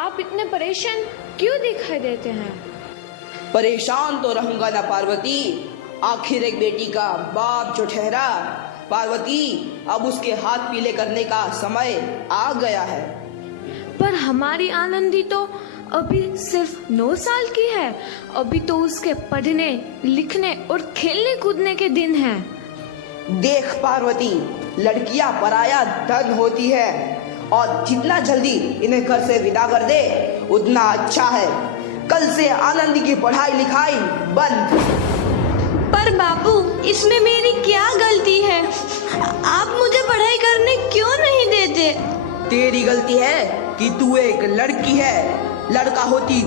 आप इतने परेशान क्यों दिखाई देते हैं? परेशान तो रहूंगा ना पार्वती, आखिर एक बेटी का बाप जो ठहरा। पार्वती, अब उसके हाथ पीले करने का समय आ गया है। पर हमारी आनंदी तो अभी सिर्फ 9 साल की है। अभी तो उसके पढ़ने, लिखने और खेलने कूदने के दिन हैं। देख पार्वती, लड़कियां पराया धन होती है और जितना जल्दी इन्हें घर से विदा कर दे उतना अच्छा है। कल से आनंदी की पढ़ाई लिखाई बंद। पर बापू, इसमें मेरी क्या गलती है? आप मुझे पढ़ाई करने क्यों नहीं देते? तेरी गलती है कि तू एक लड़की है। लड़का होती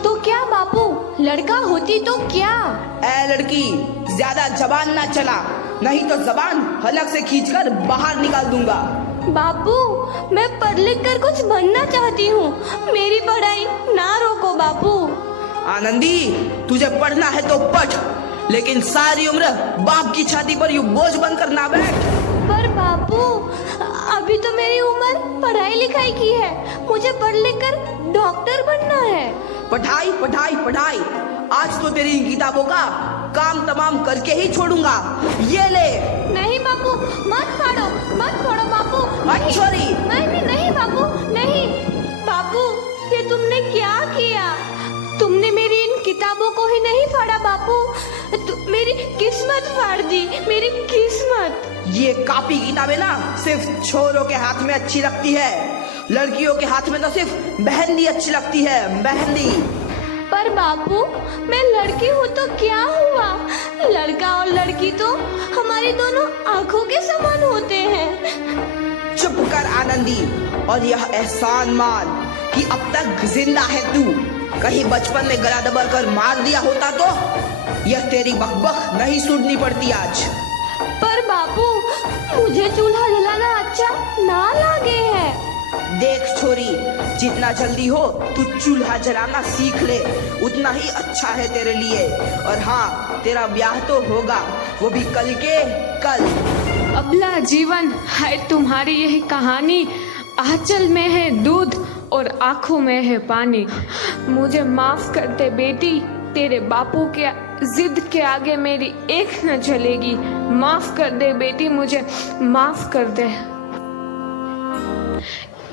तो क्या बापू? लड़का होती तो क्या? ए लड़की, ज्यादा जबान ना चला, नहीं तो जबान हलक से खींचकर बाहर निकाल दूंगा। बापू, मैं पढ़ लिख कर कुछ बनना चाहती हूँ। मेरी पढ़ाई ना रोको बापू। आनंदी, तुझे पढ़ना है तो पढ़, लेकिन सारी उम्र बाप की छाती पर यूं बोझ बनकर ना बैठ। पर बापू, अभी तो मेरी उम्र पढ़ाई लिखाई की है। मुझे पढ़ लिख कर डॉक्टर बनना है। पढ़ाई पढ़ाई पढ़ाई, आज तो तेरी इन किताबों का काम तमाम करके ही छोड़ूंगा। ये ले। नहीं बापू, मत फाड़ो बापू। मत छोड़ी। नहीं बापू, नहीं। बापू, ये तुमने क्या किया? तुमने मेरी इन किताबों को ही नहीं फाड़ा बापू, मेरी किस्मत फाड़ दी, मेरी किस्मत। ये कॉपी किताबें ना सिर्फ छोरों के हाथ में अच्छी लगती है, लड़कियों के हाथ में तो सिर्फ मेहंदी अच्छी लगती है, मेहंदी। पर बापू, मैं लड़की हूँ तो क्या हुआ? लड़का और लड़की तो हमारी दोनों आंखों के समान होते हैं। चुप कर आनंदी, और यह एहसान मान कि अब तक जिंदा है तू। कहीं बचपन में गला दबा कर मार दिया होता तो यह तेरी बकबक नहीं सुननी पड़ती आज। पर बापू, मुझे चूल्हा जलाना अच्छा ना लगे है। देख छोरी, जितना जल्दी हो तू चूल्हा जलाना सीख ले, उतना ही अच्छा है तेरे लिए। और हाँ, तेरा ब्याह तो होगा, वो भी कल के कल। अबला जीवन है तुम्हारी यही कहानी। आंचल में है दूध और आंखों में है पानी। मुझे माफ कर दे बेटी, तेरे बापू के जिद के आगे मेरी एक न चलेगी। माफ कर दे बेटी, मुझे माफ कर दे।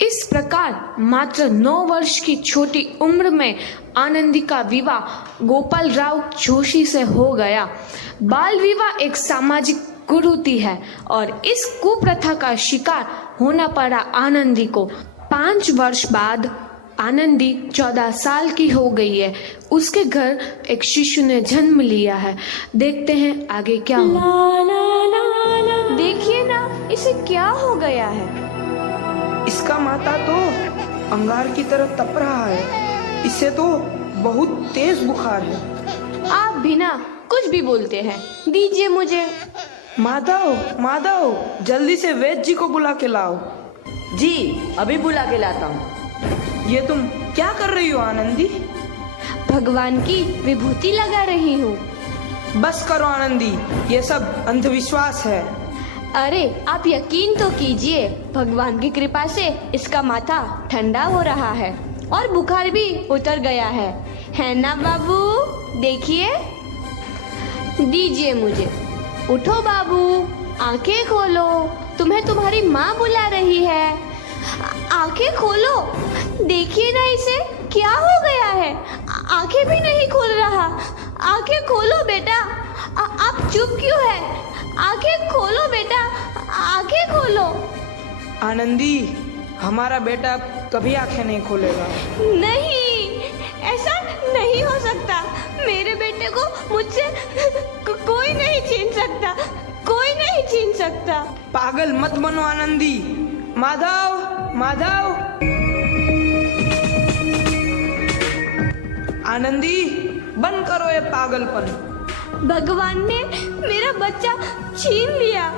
इस प्रकार मात्र 9 वर्ष की छोटी उम्र में आनंदी का विवाह गोपाल राव जोशी से हो गया। बाल विवाह एक सामाजिक कुरीति है और इस कुप्रथा का शिकार होना पड़ा आनंदी को। 5 वर्ष बाद आनंदी 14 साल की हो गई है। उसके घर एक शिशु ने जन्म लिया है। देखते हैं आगे क्या हो। देखिए ना, इसे क्या हो गया है? इसका माथा तो अंगार की तरह तप रहा है। इसे तो बहुत तेज बुखार है। आप बिना कुछ भी बोलते हैं, दीजिए मुझे। माधव, जल्दी से वैद्य जी को बुला के लाओ। जी, अभी बुला के लाता हूँ। ये तुम क्या कर रही हो आनंदी? भगवान की विभूति लगा रही हूँ। बस करो आनंदी, ये सब अंधविश्वास है। अरे आप यकीन तो कीजिए, भगवान की कृपा से इसका माथा ठंडा हो रहा है और बुखार भी उतर गया है ना बाबू? देखिए, दीजिए मुझे। उठो बाबू, आंखें खोलो, तुम्हें तुम्हारी माँ बुला रही है। आंखें खोलो, देखिए ना इसे क्या हो गया है। आंखें भी नहीं खोल रहा। आंखें खोलो बेटा। आप चुप क्यों है? आंखें खोलो बेटा, आंखें खोलो। आनंदी, हमारा बेटा कभी आंखें नहीं खोलेगा। नहीं, ऐसा नहीं हो सकता। मेरे बेटे को मुझसे कोई नहीं छीन सकता, कोई नहीं छीन सकता। पागल मत बनो आनंदी। माधव, आनंदी, बंद करो ये पागलपन। भगवान ने मेरा बच्चा छीन लिया।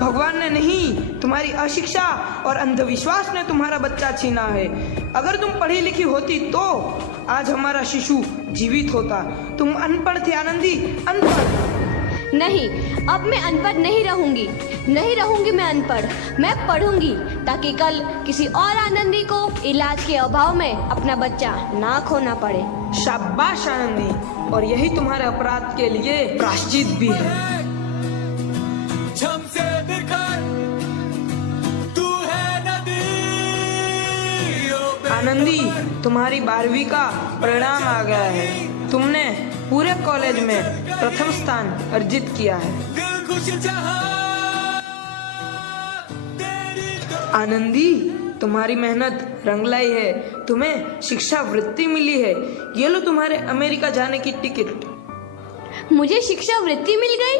भगवान ने नहीं, तुम्हारी अशिक्षा और अंधविश्वास ने तुम्हारा बच्चा छीना है। अगर तुम पढ़ी लिखी होती तो आज हमारा शिशु जीवित होता। तुम अनपढ़ थी आनंदी, अनपढ़। नहीं, अब मैं अनपढ़ नहीं रहूंगी। नहीं रहूंगी मैं अनपढ़। मैं पढ़ूंगी ताकि कल किसी और आनंदी को इलाज के अभाव में अपना बच्चा ना खोना पड़े। शाबाश आनंदी, और यही तुम्हारे अपराध के लिए प्रायश्चित भी है। झमसे दिखाए, तू है नदी। आनंदी, तुम्हारी 12वीं का परिणाम आ गया है। तुमने पूरे कॉलेज में प्रथम स्थान अर्जित किया है। दिल खुश जहां तेरी तो आनंदी, तुम्हारी मेहनत रंग लाई है। तुम्हें शिक्षा वृत्ति मिली है। ये लो तुम्हारे अमेरिका जाने की टिकट। मुझे शिक्षा वृत्ति मिल गई।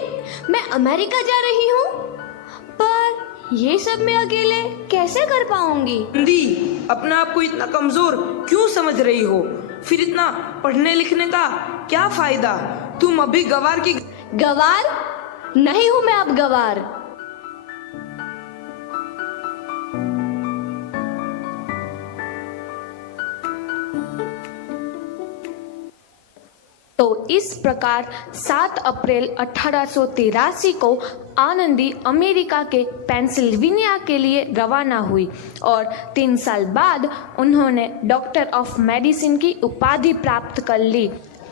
मैं अमेरिका जा रही हूँ, पर ये सब मैं अकेले कैसे कर पाऊंगी? आनंदी, अपने आप को इतना कमजोर क्यों समझ रही हो? फिर इतना पढ़ने लिखने का क्या फायदा? तुम अभी गवार की गवार नहीं हूँ मैं अब गवार। तो इस प्रकार 7 अप्रैल 1883 को आनंदी अमेरिका के पेंसिल्वेनिया के लिए रवाना हुई और 3 साल बाद उन्होंने डॉक्टर ऑफ मेडिसिन की उपाधि प्राप्त कर ली।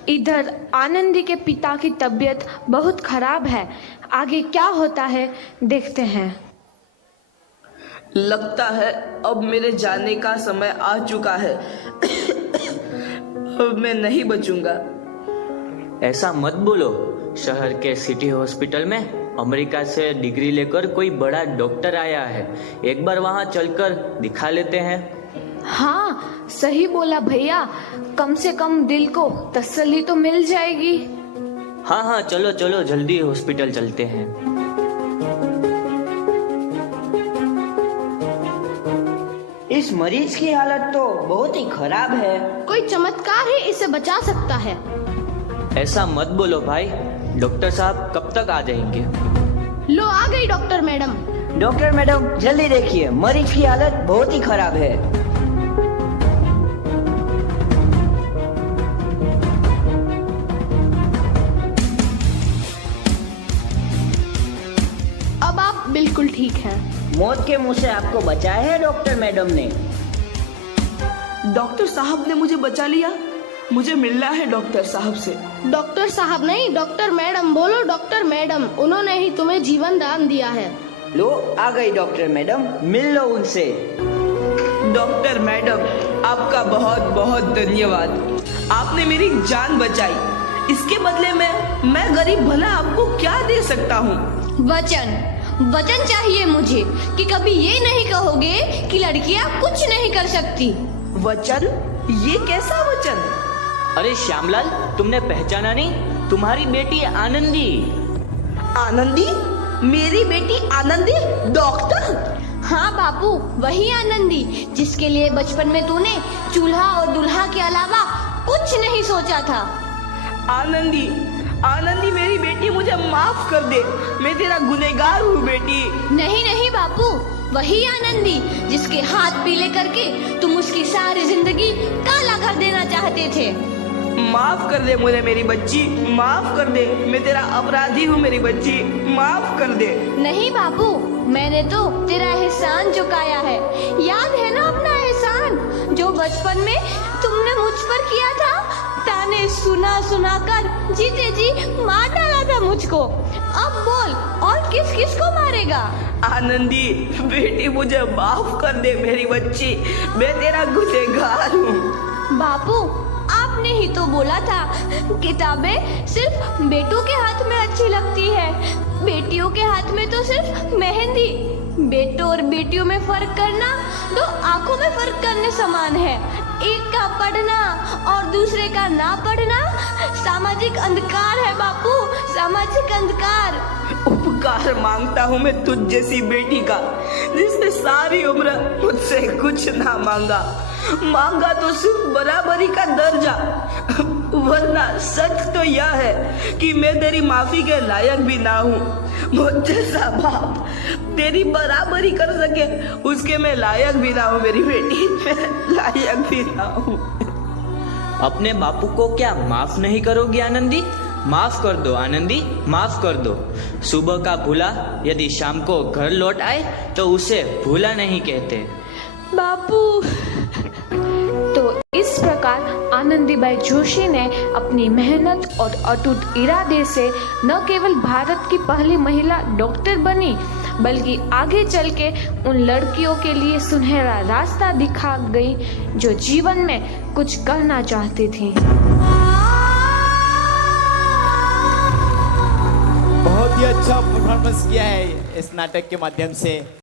इधर आनंदी के पिता की तबीयत बहुत खराब है। आगे क्या होता है देखते हैं। लगता है अब मेरे जाने का समय आ चुका है। अब मैं नहीं बचूंगा। ऐसा मत बोलो। शहर के सिटी हॉस्पिटल में अमेरिका से डिग्री लेकर कोई बड़ा डॉक्टर आया है। एक बार वहां चलकर दिखा लेते हैं। हाँ, सही बोला भैया। कम से कम दिल को तसल्ली तो मिल जाएगी। हाँ हाँ, चलो चलो जल्दी हॉस्पिटल चलते हैं। इस मरीज की हालत तो बहुत ही खराब है। कोई चमत्कार ही इसे बचा सकता है। ऐसा मत बोलो भाई। डॉक्टर साहब कब तक आ जाएंगे? लो आ गई डॉक्टर मैडम। डॉक्टर मैडम जल्दी देखिए, मरीज की हालत बहुत ही खराब है। अब आप बिल्कुल ठीक हैं। मौत के मुंह से आपको बचाया है डॉक्टर मैडम ने। डॉक्टर साहब ने मुझे बचा लिया। मुझे मिलना है डॉक्टर साहब से। डॉक्टर साहब नहीं, डॉक्टर मैडम बोलो। डॉक्टर मैडम, उन्होंने ही तुम्हें जीवन दान दिया है। लो आ गई डॉक्टर मैडम, मिल लो उनसे। डॉक्टर मैडम, आपका बहुत बहुत धन्यवाद। आपने मेरी जान बचाई। इसके बदले में मैं गरीब भला आपको क्या दे सकता हूँ? वचन चाहिए मुझे कि कभी ये नहीं कहोगे कि लड़कियां कुछ नहीं कर सकती। वचन? ये कैसा वचन? अरे श्यामलाल, तुमने पहचाना नहीं? तुम्हारी बेटी आनंदी। आनंदी? मेरी बेटी आनंदी? डॉक्टर? हाँ बापू, वही आनंदी जिसके लिए बचपन में तूने चूल्हा और दूल्हा के अलावा कुछ नहीं सोचा था। आनंदी, आनंदी मेरी बेटी, मुझे माफ कर दे। मैं तेरा गुनहगार हूँ बेटी। नहीं नहीं बापू, वही आनंदी जिसके हाथ पीले करके तुम उसकी सारी जिंदगी काला कर देना चाहते थे। माफ कर दे मुझे मेरी बच्ची, माफ कर दे। मैं तेरा अपराधी हूँ मेरी बच्ची, माफ कर दे। नहीं बापू, मैंने तो तेरा एहसान चुकाया है। याद है ना अपना एहसान जो बचपन में तुमने मुझ पर किया था? ताने सुना सुना कर जीते जी मार डाला था मुझको। अब बोल, और किस किस को मारेगा? आनंदी बेटी, मुझे माफ कर दे मेरी बच्ची। मैं तेरा गुनहगार हूँ। बापू, आपने ही तो बोला था किताबें सिर्फ बेटों के हाथ में अच्छी लगती है, बेटियों के हाथ में तो सिर्फ मेहंदी। बेटों और बेटियों में फर्क करना दो आंखों में फर्क करने समान है। एक का पढ़ना और दूसरे का ना पढ़ना सामाजिक अंधकार है बापू, सामाजिक अंधकार। उपकार मांगता हूँ मैं तुझ जैसी बेटी का, जिसने सारी उम्र मुझसे कुछ ना मांगा तो सिर्फ बराबरी का दर्जा। वरना सच तो यह है कि मैं तेरी माफी के लायक भी ना हूँ। मुझ जैसा बाप तेरी बराबरी कर सके उसके मैं लायक भी ना हूँ मेरी बेटी, मैं लायक भी ना हूँ। अपने बापू को क्या माफ नहीं करोगी आनंदी? माफ कर दो आनंदी, माफ कर दो। सुबह का भूला यदि शाम को घर लौट आए तो उसे भूला नहीं कहते। बापू। तो इस प्रकार आनंदीबाई जोशी ने अपनी मेहनत और अटूट इरादे से न केवल भारत की पहली महिला डॉक्टर बनी, बल्कि आगे चल के उन लड़कियों के लिए सुनहरा रास्ता दिखा गई जो जीवन में कुछ करना चाहती थी। बहुत ही अच्छा परफॉर्मेंस किया है इस नाटक के माध्यम से।